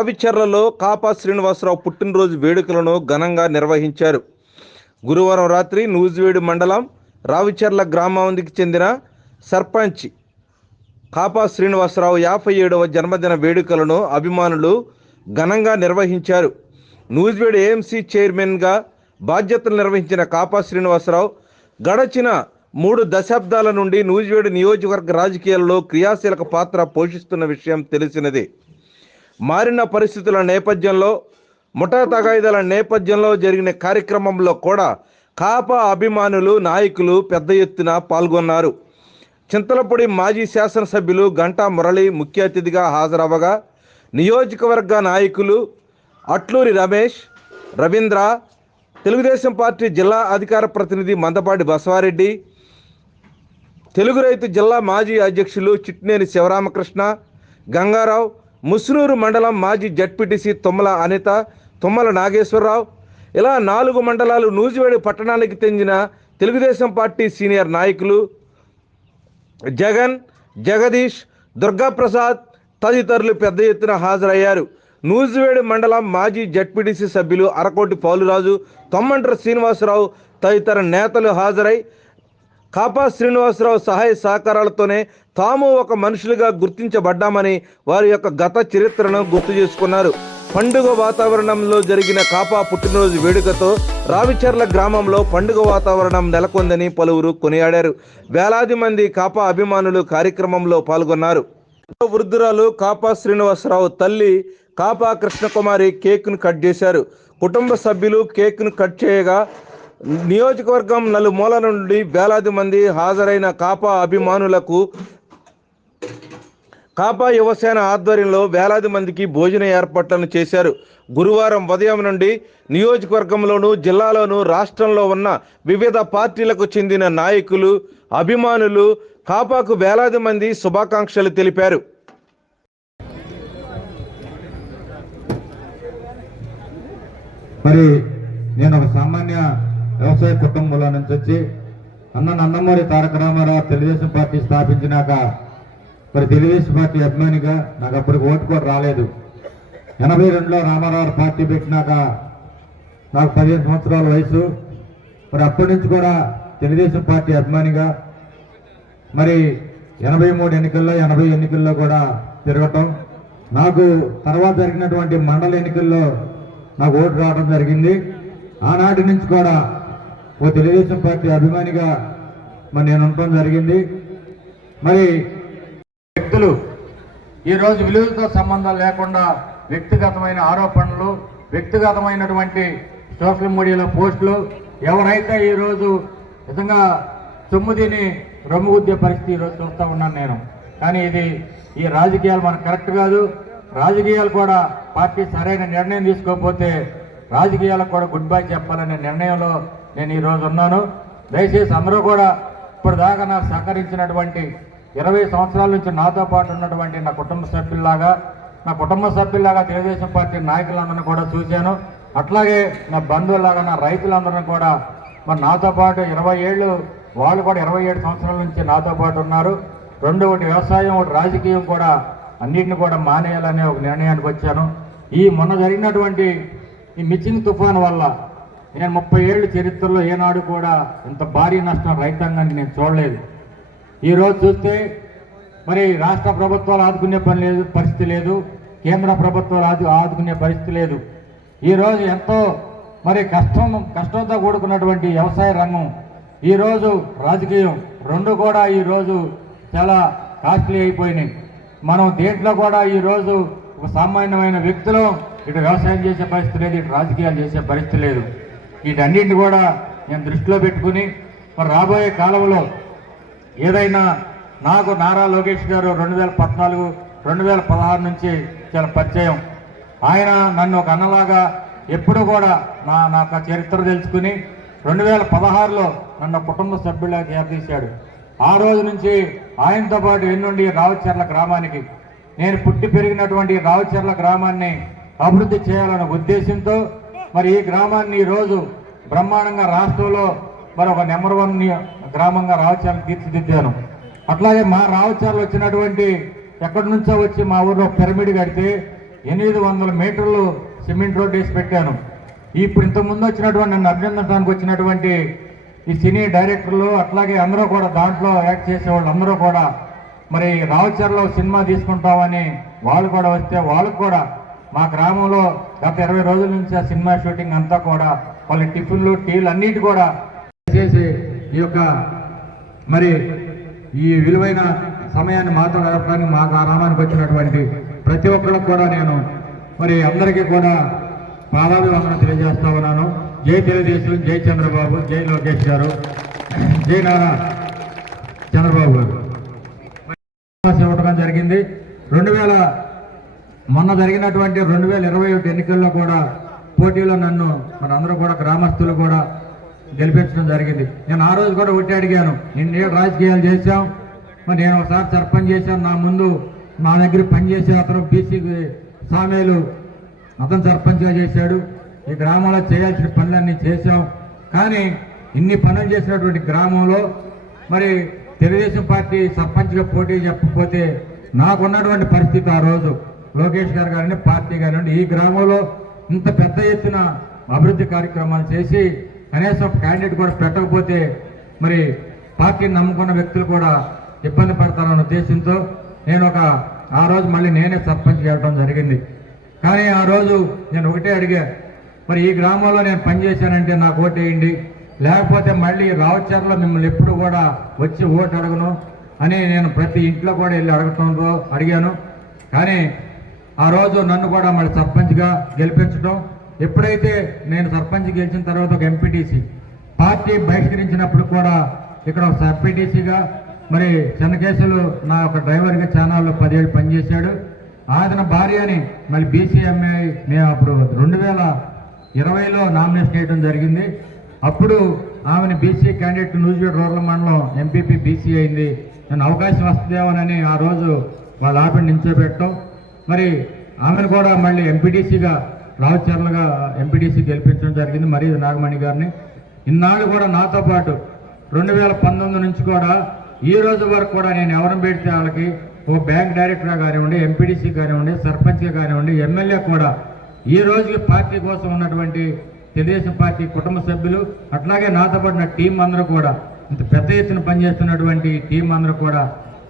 రావిచర్లలో కాపా శ్రీనివాసరావు పుట్టినరోజు వేడుకలను ఘనంగా నిర్వహించారు. గురువారం రాత్రి నూజివీడు మండలం రావిచర్ల గ్రామానికి చెందిన సర్పంచ్ కాపా శ్రీనివాసరావు 57వ జన్మదిన వేడుకలను అభిమానులు ఘనంగా నిర్వహించారు. నూజివీడు ఏఎంసీ చైర్మన్గా బాధ్యతలు నిర్వహించిన కాపా శ్రీనివాసరావు గడచిన 3 దశాబ్దాల నుండి నూజివీడు నియోజకవర్గ రాజకీయాల్లో క్రియాశీలక పాత్ర పోషిస్తున్న విషయం తెలిసినదే. మారిన పరిస్థితుల నేపథ్యంలో ముఠా తగాయిదాల నేపథ్యంలో జరిగిన కార్యక్రమంలో కూడా కాపా అభిమానులు నాయకులు పెద్ద ఎత్తున పాల్గొన్నారు. చింతలపూడి మాజీ శాసనసభ్యులు గంటా మురళి ముఖ్య అతిథిగా హాజరవ్వగా నియోజకవర్గ నాయకులు అట్లూరి రమేష్, రవీంద్ర, తెలుగుదేశం పార్టీ జిల్లా అధికార ప్రతినిధి మందపాటి బసవారెడ్డి, తెలుగు రైతు జిల్లా మాజీ అధ్యక్షులు చిట్నేని శివరామకృష్ణ, గంగారావు, ముసునూరు మండలం మాజీ జడ్పీటీసీ తుమ్మల అనిత, తుమ్మల నాగేశ్వరరావు, ఇలా 4 మండలాలు నూజివీడు పట్టణానికి చెందిన తెలుగుదేశం పార్టీ సీనియర్ నాయకులు జగన్, జగదీష్, దుర్గాప్రసాద్ తదితరులు పెద్ద ఎత్తున హాజరయ్యారు. నూజివీడు మండలం మాజీ జడ్పీటీసీ సభ్యులు అరకోటి పౌలురాజు, తొమ్మంట్ర శ్రీనివాసరావు తదితర నేతలు హాజరై కాపా శ్రీనివాసరావు సహాయ సహకారాలతోనే తాము ఒక మనుషులుగా గుర్తించబడ్డామని వారి యొక్క గత చరిత్రను గుర్తు చేసుకున్నారు. పండుగ వాతావరణంలో జరిగిన కాపా పుట్టినరోజు వేడుకతో రావిచర్ల గ్రామంలో పండుగ వాతావరణం నెలకొందని పలువురు కొనియాడారు. వేలాది మంది కాపా అభిమానులు కార్యక్రమంలో పాల్గొన్నారు. వృద్ధురాలు కాపా శ్రీనివాసరావు తల్లి కాపా కృష్ణకుమారి కేక్ను కట్ చేశారు. కుటుంబ సభ్యులు కేక్ను కట్ చేయగా నియోజకవర్గం నలుమూలల నుండి వేలాది మంది హాజరైన కాపా అభిమానులకు కాపా యువసేన ఆధ్వర్యంలో వేలాది మందికి భోజన ఏర్పాట్లను చేశారు. గురువారం ఉదయం నుండి నియోజకవర్గంలోనూ జిల్లాలోనూ రాష్ట్రంలో ఉన్న వివిధ పార్టీలకు చెందిన నాయకులు, అభిమానులు కాపాకు వేలాది మంది శుభాకాంక్షలు తెలిపారు. మరి నేను ఒక సామాన్య వ్యవసాయ కుటుంబంలో నుంచి వచ్చి నందమూరి తారక రామారావు తెలుగుదేశం పార్టీ స్థాపించినాక మరి తెలుగుదేశం పార్టీ అభిమానిగా నాకు అప్పటికి ఓటు కూడా రాలేదు. 82లో రామారావు పార్టీ పెట్టినాక నాకు 15 సంవత్సరాల వయసు. మరి అప్పటి నుంచి కూడా తెలుగుదేశం పార్టీ అభిమానిగా మరి 83 ఎన్నికల్లో 80 ఎన్నికల్లో కూడా తిరగటం, నాకు తర్వాత జరిగినటువంటి మండల ఎన్నికల్లో నాకు ఓటు రావడం జరిగింది. ఆనాటి నుంచి కూడా ఓ తెలుగుదేశం పార్టీ అభిమానిగా మరి నేను ఉండటం జరిగింది. మరి వ్యక్తులు ఈరోజు విలువలతో సంబంధం లేకుండా వ్యక్తిగతమైన ఆరోపణలు, వ్యక్తిగతమైనటువంటి సోషల్ మీడియాలో పోస్టులు, ఎవరైతే ఈరోజు నిజంగా సొమ్ముదిని రొమ్ముగుద్దే పరిస్థితి ఈరోజు చూస్తూ ఉన్నాను నేను. కానీ ఈ రాజకీయాలు మనకు కరెక్ట్ కాదు. రాజకీయాలు కూడా పార్టీ సరైన నిర్ణయం తీసుకోకపోతే రాజకీయాలకు కూడా గుడ్ బై చెప్పాలనే నిర్ణయంలో నేను ఈరోజు ఉన్నాను. దయచేసి అందరూ కూడా ఇప్పటిదాకా నాకు సహకరించినటువంటి 20 సంవత్సరాల నుంచి నాతో పాటు ఉన్నటువంటి నా కుటుంబ సభ్యుల్లాగా తెలుగుదేశం పార్టీ నాయకులందరినీ కూడా చూశాను. అట్లాగే నా బంధువులాగా నా రైతులందరినీ కూడా మరి నాతో పాటు 20 ఏళ్ళు, వాళ్ళు కూడా 27 సంవత్సరాల నుంచి నాతో పాటు ఉన్నారు. ఒకటి వ్యవసాయం, ఒకటి రాజకీయం కూడా అన్నింటిని కూడా మానేయాలనే ఒక నిర్ణయానికి వచ్చాను. మొన్న జరిగినటువంటి ఈ మిచింగ్ తుఫాను వల్ల నేను 30 ఏళ్ళ చరిత్రలో ఏనాడు కూడా ఇంత భారీ నష్టం రైతాంగానికి నేను చూడలేదు. ఈరోజు చూస్తే మరి రాష్ట్ర ప్రభుత్వాలు ఆదుకునే పరిస్థితి లేదు, కేంద్ర ప్రభుత్వాలు ఆదుకునే పరిస్థితి లేదు. ఈరోజు ఎంతో మరి కష్టంతో కూడుకున్నటువంటి వ్యవసాయ రంగం, ఈరోజు రాజకీయం రెండు కూడా ఈరోజు చాలా కాస్ట్లీ అయిపోయినాయి. మనం దేంట్లో కూడా ఈరోజు ఒక సామాన్యమైన వ్యక్తులు ఇటు వ్యవసాయం చేసే పరిస్థితి లేదు, ఇటు రాజకీయాలు చేసే పరిస్థితి లేదు. వీటన్నింటిని కూడా నేను దృష్టిలో పెట్టుకుని మరి రాబోయే కాలంలో ఏదైనా నాకు నారా లోకేష్ గారు 2014, 2016 నుంచి చాలా పరిచయం. ఆయన నన్ను ఒక అన్నలాగా ఎప్పుడు కూడా నాకు చరిత్ర తెలుసుకుని 2016లో నన్ను కుటుంబ సభ్యులా చేరదీశాడు. ఆ రోజు నుంచి ఆయనతో పాటు ఎన్నుండి రావిచర్ల గ్రామానికి, నేను పుట్టి పెరిగినటువంటి రావిచర్ల గ్రామాన్ని అభివృద్ధి చేయాలనే ఉద్దేశంతో మరి ఈ గ్రామాన్ని ఈరోజు బ్రహ్మాండంగా రాష్ట్రంలో మరి ఒక నెంబర్ 1 గ్రామంగా రావిచర్ల తీర్చిదిద్దాను. అట్లాగే మా రావిచర్ల వచ్చినటువంటి ఎక్కడి నుంచో వచ్చి మా ఊర్లో పిరమిడ్ కడితే 800 మీటర్లు సిమెంట్ రోడ్ వేసి పెట్టాను. ఇప్పుడు ఇంతకుముందు వచ్చినటువంటి నన్ను అభినందనడానికి వచ్చినటువంటి ఈ సినీ డైరెక్టర్లు అట్లాగే అందరూ కూడా దాంట్లో యాక్ట్ చేసేవాళ్ళు అందరూ కూడా మరి రావుచర్లో సినిమా తీసుకుంటామని వాళ్ళు కూడా వస్తే వాళ్ళకు కూడా మా గ్రామంలో గత 20 రోజుల నుంచి ఆ సినిమా షూటింగ్ అంతా కూడా వాళ్ళ టిఫిన్లు టీలు అన్నిటి కూడా చేసి ఈ యొక్క మరి ఈ విలువైన సమయాన్ని మాతో గడపడానికి మా గ్రామానికి వచ్చినటువంటి ప్రతి ఒక్కరికి కూడా నేను మరి అందరికీ కూడా పాదాభివందనం తెలియజేస్తా ఉన్నాను. జై తెలుగుదేశం, జై చంద్రబాబు, జై లోకేష్ గారు, జై నారా చంద్రబాబు గారు. ఇవ్వటం జరిగింది. మొన్న జరిగినటువంటి 2021 ఎన్నికల్లో కూడా పోటీలో నన్ను మన అందరూ కూడా గ్రామస్తులు కూడా గెలిపించడం జరిగింది. నేను ఆ రోజు కూడా ఒకటి అడిగాను, నేను రాజకీయాలు చేశాం, మరి నేను ఒకసారి సర్పంచ్ చేశాను, నా ముందు నా దగ్గర పనిచేసే అతను బీసీ సామేలు అతను సర్పంచ్గా చేశాడు, ఈ గ్రామంలో చేయాల్సిన పనులన్నీ చేశాం. కానీ ఇన్ని పనులు చేసినటువంటి గ్రామంలో మరి తెలుగుదేశం పార్టీ సర్పంచ్గా పోటీ చెప్పకపోతే నాకున్నటువంటి పరిస్థితి ఆ రోజు లోకేష్ గారు కానీ పార్టీ కానివ్వండి ఈ గ్రామంలో ఇంత పెద్ద ఎత్తున అభివృద్ధి కార్యక్రమాలు చేసి కనీసం క్యాండిడేట్ కూడా పెట్టకపోతే మరి పార్టీని నమ్ముకున్న వ్యక్తులు కూడా ఇబ్బంది పడతారన్న ఉద్దేశంతో నేను ఆ రోజు మళ్ళీ నేనే సర్పంచ్ వెళ్ళడం జరిగింది. కానీ ఆ రోజు నేను ఒకటే అడిగా, మరి ఈ గ్రామంలో నేను పనిచేశానంటే నాకు ఓటేయండి, లేకపోతే మళ్ళీ రావుచర్లో మిమ్మల్ని ఎప్పుడు కూడా వచ్చి ఓటు అడగను అని నేను ప్రతి ఇంట్లో కూడా వెళ్ళి అడిగాను. కానీ ఆ రోజు నన్ను కూడా మళ్ళీ సర్పంచ్గా గెలిపించడం, ఎప్పుడైతే నేను సర్పంచ్ గెలిచిన తర్వాత ఒక ఎంపీటీసీ పార్టీ బహిష్కరించినప్పుడు కూడా ఇక్కడ ఒక ఎంపీటీసీగా మరి చెన్నకేశులు నా ఒక డ్రైవర్గా ఛానల్లో 10 ఏళ్ళు పనిచేశాడు. ఆయన భార్యని మళ్ళీ బీసీఎంఏ మేము అప్పుడు 2020లో నామినేషన్ చేయడం జరిగింది. అప్పుడు ఆమెను బీసీ క్యాండిడేట్ నూజివీడు రూరల్ మండలం ఎంపీపీ బీసీ అయింది. నేను అవకాశం వస్తుందేమోనని ఆ రోజు వాళ్ళ ఆవిడ నించోబెట్టడం, మరి ఆమెను కూడా మళ్ళీ ఎంపీటీసీగా రావుచర్లగా ఎంపీటీసీ గెలిపించడం జరిగింది. మరి నాగమణి గారిని ఇన్నాళ్ళు కూడా నాతో పాటు 2019 నుంచి కూడా ఈ రోజు వరకు కూడా నేను ఎవరిని పెడితే వాళ్ళకి ఓ బ్యాంక్ డైరెక్టర్గా కానివ్వండి, ఎంపీటీసీ కానివ్వండి, సర్పంచ్గా కానివ్వండి, ఎమ్మెల్యే కూడా ఈ రోజుకి పార్టీ కోసం ఉన్నటువంటి తెలుగుదేశం పార్టీ కుటుంబ సభ్యులు అట్లాగే నాతో పాటు నా టీం అందరూ కూడా ఇంత పెద్ద ఎత్తున పనిచేస్తున్నటువంటి టీం అందరూ కూడా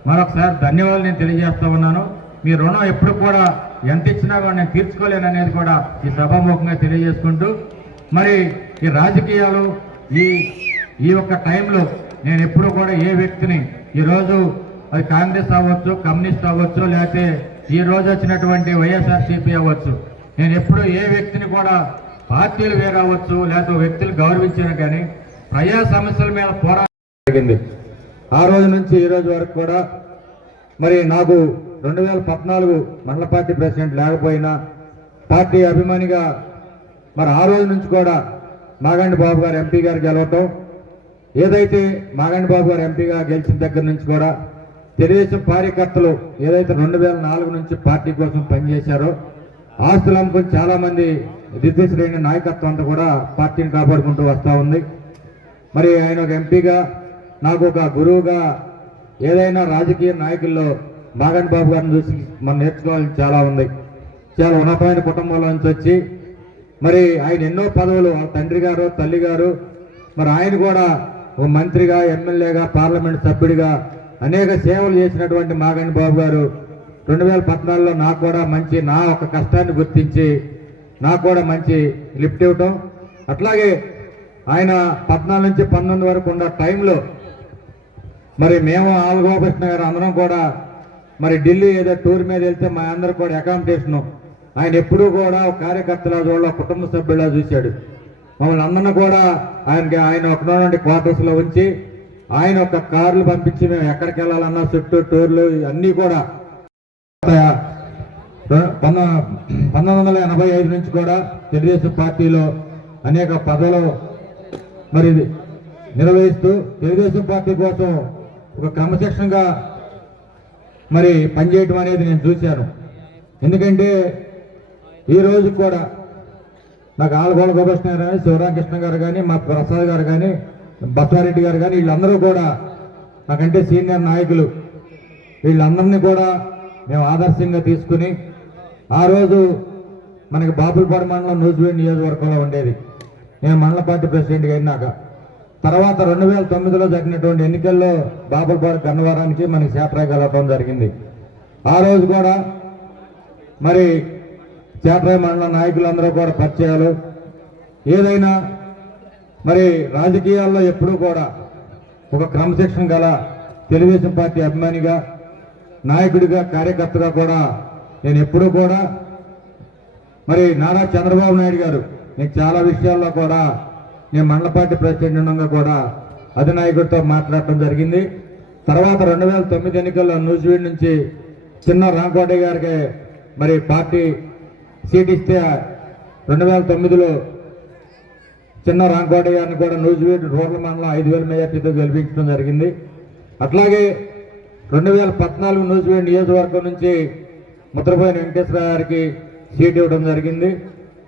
మరొకసారి ధన్యవాదాలు నేను తెలియజేస్తా ఉన్నాను. మీ రుణం ఎప్పుడు కూడా ఎంత ఇచ్చినా కూడా నేను తీర్చుకోలేను అనేది కూడా ఈ సభాముఖంగా తెలియజేసుకుంటూ, మరి ఈ రాజకీయాలు ఈ ఒక్క టైంలో నేను ఎప్పుడు కూడా ఏ వ్యక్తిని ఈరోజు అది కాంగ్రెస్ అవ్వచ్చు, కమ్యూనిస్ట్ అవ్వచ్చు, లేకపోతే ఈ రోజు వచ్చినటువంటి వైఎస్ఆర్సీపీ అవ్వచ్చు, నేను ఎప్పుడు ఏ వ్యక్తిని కూడా పార్టీలు వేరవచ్చు లేకపోతే వ్యక్తులు గౌరవించాను, కానీ ప్రజా సమస్యల మీద పోరాటం జరిగింది. ఆ రోజు నుంచి ఈ రోజు వరకు కూడా మరి నాకు 2014 మండల పార్టీ ప్రెసిడెంట్ లేకపోయినా పార్టీ అభిమానిగా మరి ఆ రోజు నుంచి కూడా మాగంటి బాబు గారు ఎంపీ గారు గెలవటం, ఏదైతే మాగంటి బాబు గారు ఎంపీగా గెలిచిన దగ్గర నుంచి కూడా తెలుగుదేశం కార్యకర్తలు ఏదైతే 2004 నుంచి పార్టీ కోసం పనిచేశారో ఆస్తులు అనుకుని చాలా మంది దిద్దేశ్వరైన నాయకత్వం అంతా కూడా పార్టీని కాపాడుకుంటూ వస్తూ ఉంది. మరి ఆయన ఒక ఎంపీగా నాకు ఒక గురువుగా ఏదైనా రాజకీయ నాయకుల్లో మాగంటి బాబు గారిని చూసి మనం నేర్చుకోవాలని చాలా ఉంది. చాలా ఉన్నతమైన కుటుంబంలో నుంచి వచ్చి మరి ఆయన ఎన్నో పదవులు తండ్రి గారు తల్లి గారు మరి ఆయన కూడా ఓ మంత్రిగా, ఎమ్మెల్యేగా, పార్లమెంట్ సభ్యుడిగా అనేక సేవలు చేసినటువంటి మాగంటి బాబు గారు 2014లో నాకు కూడా మంచి నా ఒక కష్టాన్ని గుర్తించి నాకు కూడా మంచి లిఫ్ట్ ఇవ్వటం, అట్లాగే ఆయన 14 నుంచి 19 వరకు ఉన్న టైంలో మరి మేము ఆల్గోకృష్ణ గారు అందరం కూడా మరి ఢిల్లీ ఏదో టూర్ మీద వెళ్తే మా అందరూ కూడా అకామిడేషను ఆయన ఎప్పుడూ కూడా ఒక కార్యకర్తల చూడ కుటుంబ సభ్యులా చూశాడు. మమ్మల్ని అందరిని కూడా ఆయన ఒకటి క్వార్టర్స్లో ఉంచి ఆయన ఒక కార్లు పంపించి మేము ఎక్కడికి వెళ్ళాలన్నా చుట్టూ టూర్లు అన్నీ కూడా 1985 నుంచి కూడా తెలుగుదేశం పార్టీలో అనేక పదవులు మరి నిర్వహిస్తూ తెలుగుదేశం పార్టీ కోసం ఒక క్రమశిక్షణగా మరి పనిచేయటం అనేది నేను చూశాను. ఎందుకంటే ఈ రోజు కూడా నాకు ఆలగోళ గోపకృష్ణ గారు కానీ, శివరామకృష్ణ గారు కానీ, మా ప్రసాద్ గారు కానీ, బత్వారెడ్డి గారు కానీ వీళ్ళందరూ కూడా నాకంటే సీనియర్ నాయకులు. వీళ్ళందరినీ కూడా మేము ఆదర్శంగా తీసుకుని ఆ రోజు మనకి బాపులపాడు మండలం నూజివీడు నియోజకవర్గంలో ఉండేది. నేను మండల పార్టీ ప్రెసిడెంట్గా అయినాక తర్వాత 2009లో జరిగినటువంటి ఎన్నికల్లో బాపులపాడు గన్నవరానికి మనకి చేపరాయి కలవటం జరిగింది. ఆ రోజు కూడా మరి చేపరాయి మండలం నాయకులందరూ కూడా పరిచయాలు. ఏదైనా మరి రాజకీయాల్లో ఎప్పుడూ కూడా ఒక క్రమశిక్షణ గల తెలుగుదేశం పార్టీ అభిమానిగా, నాయకుడిగా, కార్యకర్తగా కూడా నేను ఎప్పుడూ కూడా మరి నారా చంద్రబాబు నాయుడు గారు నేను చాలా విషయాల్లో కూడా నేను మండల పార్టీ ప్రెసిడెంట్ ఉండగా కూడా అధినాయకుడితో మాట్లాడటం జరిగింది. తర్వాత 2009 ఎన్నికల్లో నూజివీడు నుంచి చిన్న రాంకోటి గారికి మరి పార్టీ సీట్ ఇస్తే 2009లో చిన్న రాంకోటి గారిని కూడా నూజివీడు రూరల్ మండలం 5000 మెజార్టీతో గెలిపించడం జరిగింది. అట్లాగే 2014 నూజివీడు నియోజకవర్గం నుంచి ముద్రపోయిన వెంకటేశ్వర గారికి సీట్ ఇవ్వడం జరిగింది.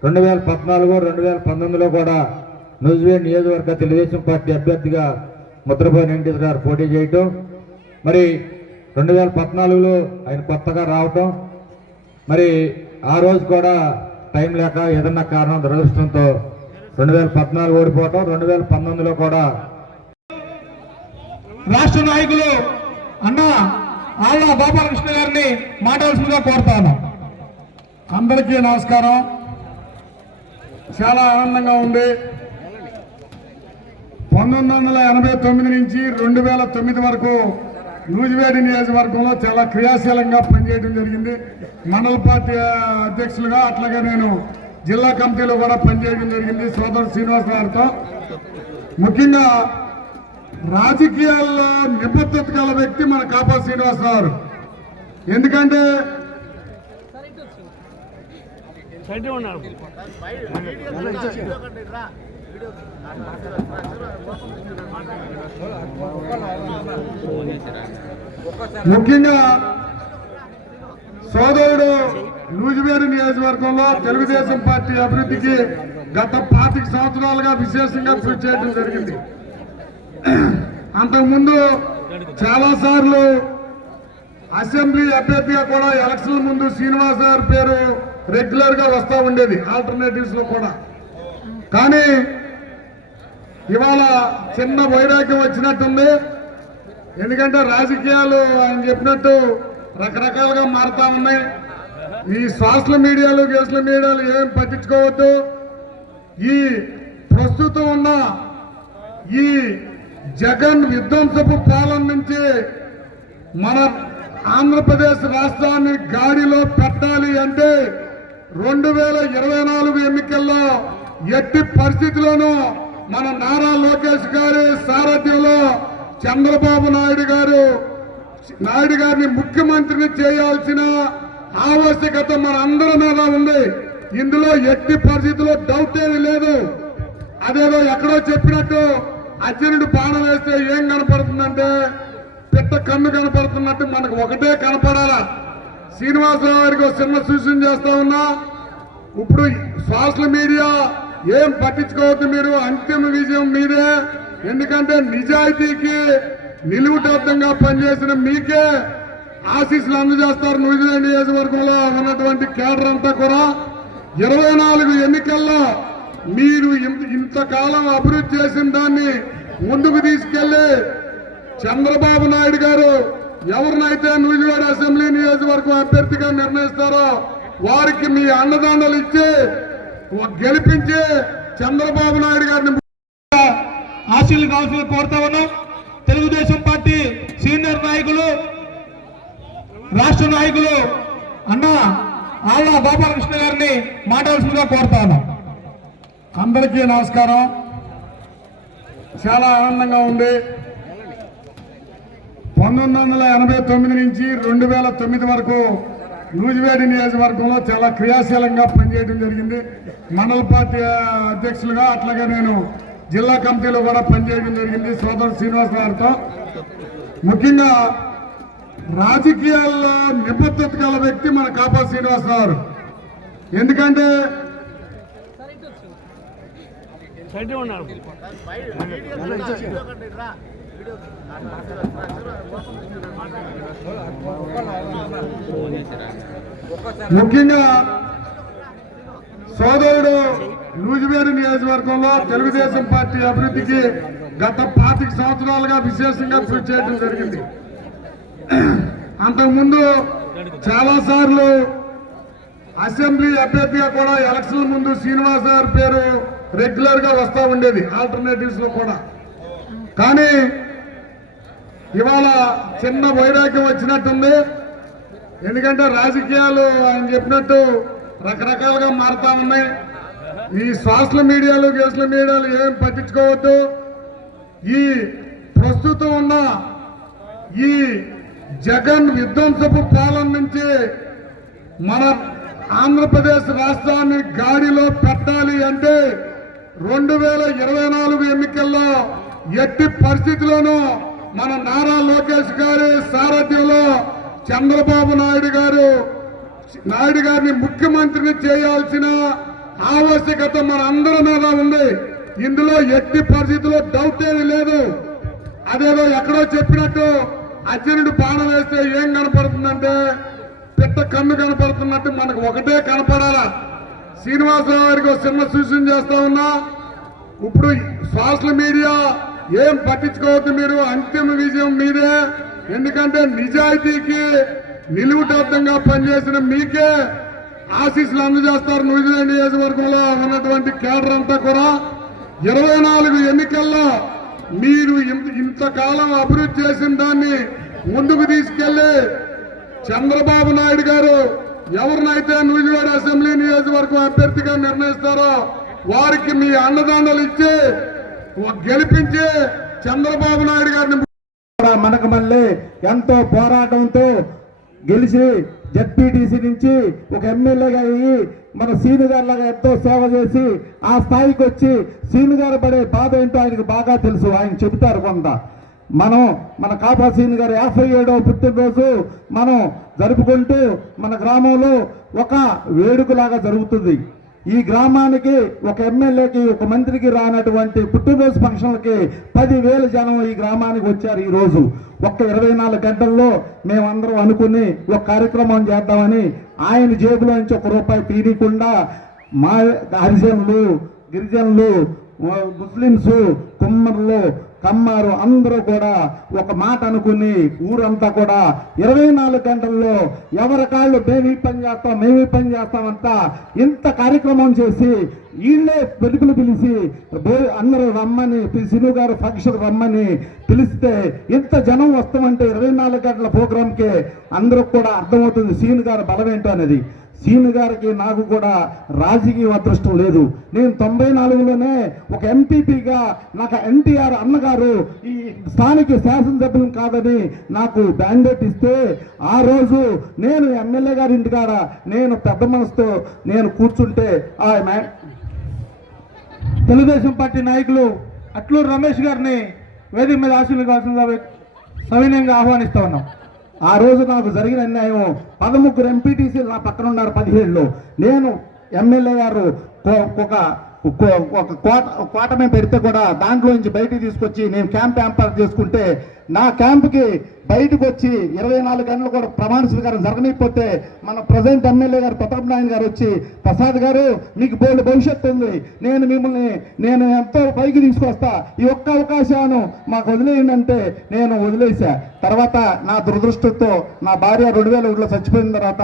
2014, 2019లో కూడా నూజివీడు నియోజకవర్గ తెలుగుదేశం పార్టీ అభ్యర్థిగా ముద్రపోయిన వెంకటేశ్వర గారు పోటీ చేయటం, మరి 2014లో ఆయన కొత్తగా రావటం, మరి ఆ రోజు కూడా టైం లేక ఏదన్నా కారణం దురదృష్టంతో 2014 ఓడిపోవటం, 2019లో కూడా రాష్ట్ర నాయకులు అన్న ఆళ్ళ గోపాలకృష్ణ గారిని మాట్లాడాల్సిందిగా కోరుతాను. అందరికీ నమస్కారం. చాలా ఆనందంగా ఉంది. 1989 నుంచి 2009 వరకు నూజివేడి నియోజకవర్గంలో చాలా క్రియాశీలంగా పనిచేయడం జరిగింది. మండల పార్టీ అధ్యక్షులుగా, అట్లాగే నేను జిల్లా కమిటీలో కూడా పనిచేయడం జరిగింది సోదరుడు శ్రీనివాస్ గారితో. ముఖ్యంగా రాజకీయాల్లో నిబద్ధత గల వ్యక్తి మన కాపా శ్రీనివాసరావు గారు. ఎందుకంటే ముఖ్యంగా సోదరుడు నూజివేడు నియోజకవర్గంలో తెలుగుదేశం పార్టీ అభివృద్ధికి గత 25 సంవత్సరాలుగా విశేషంగా కృషి చేయడం జరిగింది. అంతకుముందు చాలాసార్లు అసెంబ్లీ అభ్యర్థిగా కూడా ఎలక్షన్ల ముందు శ్రీనివాస్ గారి పేరు రెగ్యులర్ గా వస్తూ ఉండేది ఆల్టర్నేటివ్స్ లో కూడా. కానీ ఇవాళ చిన్న వైరాగ్యం వచ్చినట్టుంది. ఎందుకంటే రాజకీయాలు ఆయన చెప్పినట్టు రకరకాలుగా మారుతా ఉన్నాయి. ఈ సోషల్ మీడియాలు ఏం పట్టించుకోవద్దు. ఈ ప్రస్తుతం ఉన్న ఈ జగన్ విధ్వంసపు పాలన నుంచి మన ఆంధ్రప్రదేశ్ రాష్ట్రాన్ని గాడిలో పెట్టాలి అంటే 2024 ఎన్నికల్లో ఎట్టి పరిస్థితుల్లోనూ మన నారా లోకేష్ గారి సారథ్యంలో చంద్రబాబు నాయుడు గారిని ముఖ్యమంత్రిని చేయాల్సిన ఆవశ్యకత మన అందరి మీద ఉంది. ఇందులో ఎట్టి పరిస్థితుల్లో డౌట్ ఏమీ లేదు. అదేదో ఎక్కడో చెప్పినట్టు అర్జునుడు బాణం వేస్తే ఏం కనపడుతుందంటే పిట్ట కన్ను కనపడుతున్నట్టు మనకు ఒకటే కనపడాలా. శ్రీనివాసరావు గారికి ఒక చిన్న సూచన చేస్తా ఉన్నా. ఇప్పుడు సోషల్ మీడియా ఏం పట్టించుకోవద్దు, మీరు అంతిమ విజయం మీదే. ఎందుకంటే నిజాయితీకి నిలువుటద్దంగా పనిచేసిన మీకే ఆశీస్సులు అందజేస్తారు. నూజివేడు నియోజకవర్గంలో ఉన్నటువంటి కేడర్ అంతా కూడా 24 ఎన్నికల్లో మీరు ఇంతకాలం అభివృద్ధి చేసిన దాన్ని ముందుకు తీసుకెళ్లి చంద్రబాబు నాయుడు గారు ఎవరినైతే నూజివేడు అసెంబ్లీ నియోజకవర్గం అభ్యర్థిగా నిర్ణయిస్తారో వారికి మీ అండదండలు ఇచ్చి గెలిపించి చంద్రబాబు నాయుడు గారిని ఆశీలు కావాల్సిన కోరుతా ఉన్నాం. తెలుగుదేశం పార్టీ సీనియర్ నాయకులు, రాష్ట్ర నాయకులు అన్న ఆళ్ళ గోపాలకృష్ణ గారిని మాట్లాడాల్సిందిగా కోరుతా ఉన్నాం. అందరికీ నమస్కారం. చాలా ఆనందంగా ఉంది. 1989 నుంచి 2009 వరకు నూజివేడి నియోజకవర్గంలో చాలా క్రియాశీలంగా పనిచేయడం జరిగింది. మండల పార్టీ అధ్యక్షులుగా, అట్లాగే నేను జిల్లా కమిటీలో కూడా పనిచేయడం జరిగింది సోదరుడు శ్రీనివాస్ గారితో. ముఖ్యంగా రాజకీయాల్లో నిబద్ధత గల వ్యక్తి మన కాపా శ్రీనివాసరావు గారు. ఎందుకంటే ముఖ్యంగా సోదరుడు నూజివేడు నియోజకవర్గంలో తెలుగుదేశం పార్టీ అభివృద్ధికి గత 25 సంవత్సరాలుగా విశేషంగా కృషి చేయడం జరిగింది. అంతకుముందు చాలా సార్లు అసెంబ్లీ అభ్యర్థిగా కూడా ఎలక్షన్ ముందు శ్రీనివాస్ గారి పేరు రెగ్యులర్ గా వస్తూ ఉండేది ఆల్టర్నేటివ్స్ లో కూడా. కానీ ఇవాళ చిన్న వైరాగ్యం వచ్చినట్టుంది. ఎందుకంటే రాజకీయాలు ఆయన చెప్పినట్టు రకరకాలుగా మారుతా ఉన్నాయి. ఈ సోషల్ మీడియాలు ఏం పట్టించుకోవద్దు. ఈ ప్రస్తుతం ఉన్న ఈ జగన్ విధ్వంసపు పాలన నుంచి మన ఆంధ్రప్రదేశ్ రాష్ట్రాన్ని గాడిలో పెట్టాలి అంటే 2024 ఎన్నికల్లో ఎట్టి పరిస్థితిలోనూ మన నారా లోకేష్ గారి సారథ్యంలో చంద్రబాబు నాయుడు గారిని ముఖ్యమంత్రిని చేయాల్సిన ఆవశ్యకత మన అందరి మీద ఉంది. ఇందులో ఎట్టి పరిస్థితుల్లో డౌట్ ఏమీ లేదు. అదేదో ఎక్కడో చెప్పినట్టు అర్జునుడు బాణం వేస్తే ఏం కనపడుతుందంటే పిట్ట కన్ను కనపడుతున్నట్టు మనకు ఒకటే కనపడాలా. శ్రీనివాసరావు గారికి ఒక చిన్న సూచన చేస్తా ఉన్నా. ఇప్పుడు సోషల్ మీడియా ఏం పట్టించుకోవద్దు, మీరు అంతిమ విజయం మీదే. ఎందుకంటే నిజాయితీకి నిలువుటద్దంగా పనిచేసిన మీకే ఆశీస్సులు అందజేస్తారు. నూజివేడు నియోజకవర్గంలో ఉన్నటువంటి కేడర్ అంతా కూడా 24 ఎన్నికల్లో మీరు ఇంతకాలం అభివృద్ధి చేసిన దాన్ని ముందుకు తీసుకెళ్లి చంద్రబాబు నాయుడు గారు ఎవరినైతే నూజివేడు అసెంబ్లీ నియోజకవర్గం అభ్యర్థిగా నిర్ణయిస్తారో వారికి మీ అండదండలు ఇచ్చి గెలిపించి చంద్రబాబు నాయుడు గారిని మనకు మళ్ళీ ఎంతో పోరాటంతో గెలిచి జెడ్పీటీసీ నుంచి ఒక ఎమ్మెల్యేగా అయ్యి మన సీను గారిలాగా ఎంతో సేవ చేసి ఆ స్థాయికి వచ్చి సీను గారు పడే బాధ ఏంటో ఆయనకు బాగా తెలుసు. ఆయన చెబుతారు కొంత. మన కాపా సీను గారు 57వ పుట్టినరోజు మనం జరుపుకుంటూ మన గ్రామంలో ఒక వేడుకలాగా జరుగుతుంది. ఈ గ్రామానికి ఒక ఎమ్మెల్యేకి ఒక మంత్రికి రానటువంటి పుట్టినరోజు ఫంక్షన్లకి 10,000 జనం ఈ గ్రామానికి వచ్చారు. ఈరోజు ఒక్క 24 గంటల్లో మేమందరం అనుకుని ఒక కార్యక్రమం చేద్దామని ఆయన జేబులో నుంచి ₹1 తీయకుండా మా హరిజనులు, గిరిజనులు, ముస్లింస్, కుమ్మర్లు, కమ్మారు అందరూ కూడా ఒక మాట అనుకుని ఊరంతా కూడా 24 గంటల్లో ఎవరి కాళ్ళు మేమీ పని చేస్తామంతా ఇంత కార్యక్రమం చేసి వీళ్ళే వెలుగులు పిలిచి అందరూ రమ్మని సిను గారు ఫంక్షన్ రమ్మని పిలిస్తే ఇంత జనం వస్తామంటే 24 గంటల ప్రోగ్రాంకి అందరూ కూడా అర్థమవుతుంది సీను గారు బలం ఏంటో అనేది. సీను గారికి నాకు కూడా రాజకీయ అదృష్టం లేదు. నేను 94లోనే ఒక ఎంపీపీగా నాకు ఎన్టీఆర్ అన్నగారు ఈ స్థానిక శాసనసభ్యులు కాదని నాకు బ్యాండేట్ ఇస్తే ఆ రోజు నేను ఎమ్మెల్యే గారి ఇంటికాడ నేను పెద్ద మనసుతో నేను కూర్చుంటే తెలుగుదేశం పార్టీ నాయకులు అట్లూరు రమేష్ గారిని వేదిక మీద ఆశీర్వదించాల్సిందిగా సవినయంగా ఆహ్వానిస్తా ఉన్నాం. ఆ రోజు నాకు జరిగిన అన్యాయం 13 ఎంపీటీసీలు నా పక్కన ఉన్నారు 17లో. నేను ఎమ్మెల్యే గారు ఒక కోటమే పెడితే కూడా దాంట్లో నుంచి బయటికి తీసుకొచ్చి నేను క్యాంప్ ఏర్పాటు చేసుకుంటే నా క్యాంప్కి బయటకు వచ్చి 24 గంటలు కూడా ప్రమాణ స్వీకారం జరగనిపోతే మన ప్రజెంట్ ఎమ్మెల్యే గారు ప్రతాప్ నారాయణ గారు వచ్చి ప్రసాద్ గారు మీకు బోల్డ్ భవిష్యత్తు ఉంది, నేను ఎంతో పైకి తీసుకొస్తా, ఈ ఒక్క అవకాశాన్ని మాకు వదిలేయండి అంటే నేను వదిలేసా. తర్వాత నా దురదృష్టంతో నా భార్య 2001లో చచ్చిపోయిన తర్వాత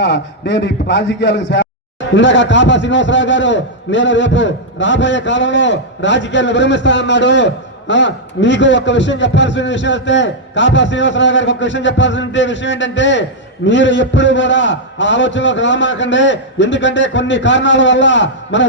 నేను ఈ రాజకీయాలకు ఇందాక కాపా శ్రీనివాసరావు గారు నేను రేపు రాబోయే కాలంలో రాజకీయాలను విరమిస్తానన్నాడు. మీకు ఒక్క విషయం చెప్పాల్సిన విషయం వస్తే కాపా శ్రీనివాసరావు గారికి ఒక విషయం చెప్పాల్సిన విషయం ఏంటంటే మీరు ఎప్పుడు కూడా ఆలోచనలోకి రామాకండి. ఎందుకంటే కొన్ని కారణాల వల్ల మన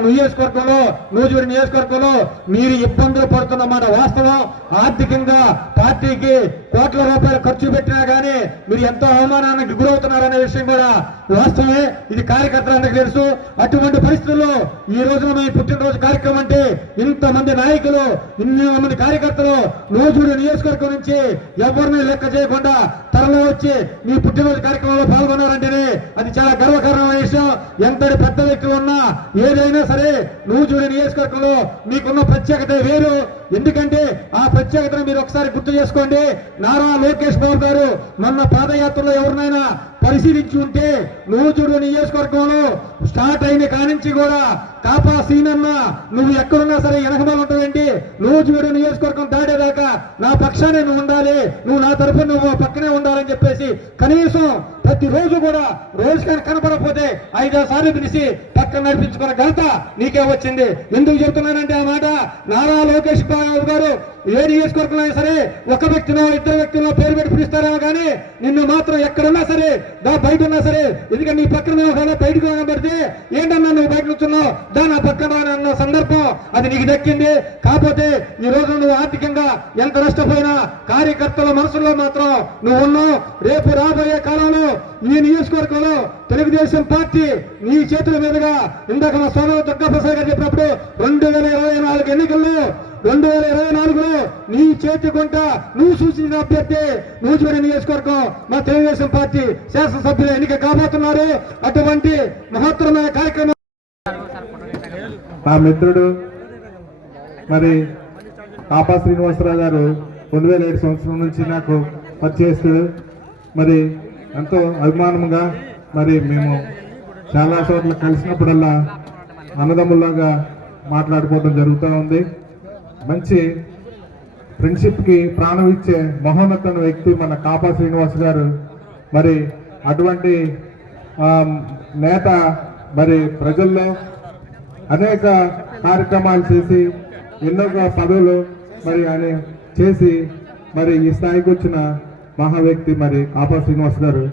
నూజివీడు నియోజకవర్గంలో మీరు ఇబ్బందులు పడుతున్న మాట వాస్తవం. ఆర్థికంగా పార్టీకి కోట్ల రూపాయలు ఖర్చు పెట్టినా కానీ మీరు ఎంతో అవమానానికి గురవుతున్నారనే విషయం కూడా వాస్తవమే. ఇది కార్యకర్తలందరికీ తెలుసు. అటువంటి పరిస్థితుల్లో ఈ రోజున మీ పుట్టినరోజు కార్యక్రమం అంటే ఇంతమంది నాయకులు, ఇన్ని మంది కార్యకర్తలు నూజివీడు నియోజకవర్గం నుంచి ఎవరిని లెక్క చేయకుండా తరలి వచ్చి మీ పుట్టినరోజు కార్యక్రమంలో పాల్గొన్నారంటేనే అది చాలా గర్వకారణమైన విషయం. ఎంతటి పెద్ద వ్యక్తులు ఉన్నా ఏదైనా సరే నూజివీడు నియోజకవర్గంలో మీకున్న ప్రత్యేకత వేరు. ఎందుకంటే ఆ ప్రత్యేకతను మీరు ఒకసారి గుర్తు చేసుకోండి. నారా లోకేష్ బాబు గారు మొన్న పాదయాత్రలో ఎవరినైనా పరిశీలించి ఉంటే నూజుడు నియోజకవర్గంలో స్టార్ట్ అయిన కానించి కూడా కాపా సీనన్న నువ్వు ఎక్కడున్నా సరే వెనకమాల ఉంటావేంటి, నూజుడు నియోజకవర్గం దాడేదాకా నా పక్షానే నువ్వు ఉండాలి, నువ్వు నా తరఫున నువ్వు పక్కనే ఉండాలని చెప్పేసి కనీసం ప్రతిరోజు కూడా రోజు కానీ కనపడకపోతే 5 సార్లు పిలిచి పక్కన నడిపించుకున్న ఘనత నీకే వచ్చింది. ఎందుకు చెప్తున్నానంటే ఆ మాట, నారా లోకేష్ బాబు గారు ఏ నియోజకవర్గంలో అయినా సరే ఒక వ్యక్తినో 2 వ్యక్తుల్లో పేరు పెట్టి పిలుస్తారేమో కానీ నిన్ను మాత్రం ఎక్కడున్నా సరే బయట ఉన్నా సరే, ఎందుకంటే నీ పక్కన మేము బయటకు కనబడితే ఏంటన్నా నువ్వు బయట నుంచున్నావు దా నా పక్కన అన్న సందర్భం అది నీకు దక్కింది. కాకపోతే ఈ రోజు నువ్వు ఆర్థికంగా ఎంత నష్టపోయినా కార్యకర్తల మనసులో మాత్రం నువ్వు ఉన్నావు. రేపు రాబోయే కాలంలో ఈ నియోజకవర్గంలో తెలుగుదేశం పార్టీ నీ చేతుల మీదుగా ఇందాక మా సోదరు దుర్గాప్రసాద్ గారు చెప్పినప్పుడు 2024 ఎన్నికల్లో 2024లో నీ చేతి గుంట నువ్వు సూచించిన అభ్యర్థి నూజివీడు నియోజకవర్గం మా తెలుగుదేశం పార్టీ శాసనసభ్యులు ఎన్నిక కాబోతున్నారు. అటువంటి మహత్తరమైన కార్యక్రమం నా మిత్రుడు మరి కాపా శ్రీనివాసరావు గారు 2007 సంవత్సరం నుంచి నాకు పరిచయస్తుడు. మరి ఎంతో అభిమానంగా మరి మేము చాలా చోట్ల కలిసినప్పుడల్లా అన్నదమ్ముల్లాగా మాట్లాడుకోవడం జరుగుతూ ఉంది. మంచి ఫ్రెండ్షిప్కి ప్రాణం ఇచ్చే మహోన్నతమైన వ్యక్తి మన కాపా శ్రీనివాస్ గారు. మరి అటువంటి నేత మరి ప్రజల్లో అనేక కార్యక్రమాలు చేసి ఎన్నో పదవులు మరి ఆయన చేసి మరి ఈ స్థాయికి వచ్చిన మహా వ్యక్తి మరి కాపా శ్రీనివాస్ గారు.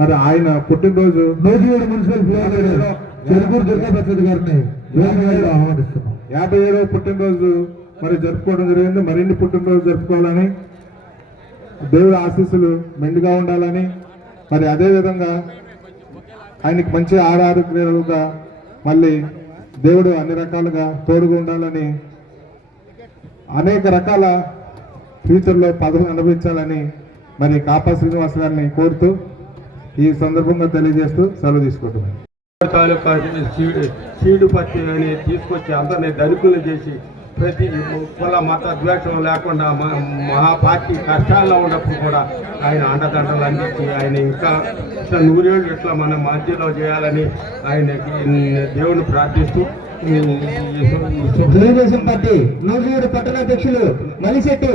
మరి ఆయన పుట్టినరోజు నూజివీడు మున్సిపల్ చెరుకూరు దుర్గాప్రసాద్ గారిని ఆహ్వానిస్తున్నాం. 57వ పుట్టినరోజు మరి జరుపుకోవడం జరిగింది. మరిన్ని పుట్టినరోజు జరుపుకోవాలని, దేవుడి ఆశీస్సులు మెండుగా ఉండాలని, మరి అదేవిధంగా ఆయనకి మంచి ఆరోగ్యాలుగా మళ్ళీ దేవుడు అన్ని రకాలుగా తోడుగా ఉండాలని, అనేక రకాల ఫ్యూచర్లో పదవులు అనుభవించాలని మరి కాపా శ్రీనివాస్ గారిని కోరుతూ ఈ సందర్భంగా తెలియజేస్తూ సెలవు తీసుకుంటున్నాను. తాలూకా సీడు పత్తి అని తీసుకొచ్చి అందరినీ ధనికులు చేసి ప్రతి కుల మత ద్వేషం లేకుండా మహా పార్టీ కష్టాల్లో ఉన్నప్పుడు కూడా ఆయన అండదండలు అందించి ఆయన ఇంకా 100 ఏళ్ళు ఇట్లా మన మధ్యలో చేయాలని ఆయనకి దేవుని ప్రార్థిస్తూ తెలుగుదేశం పార్టీ నూజివీడు పట్టణాధ్యక్షులు మలిశెట్టి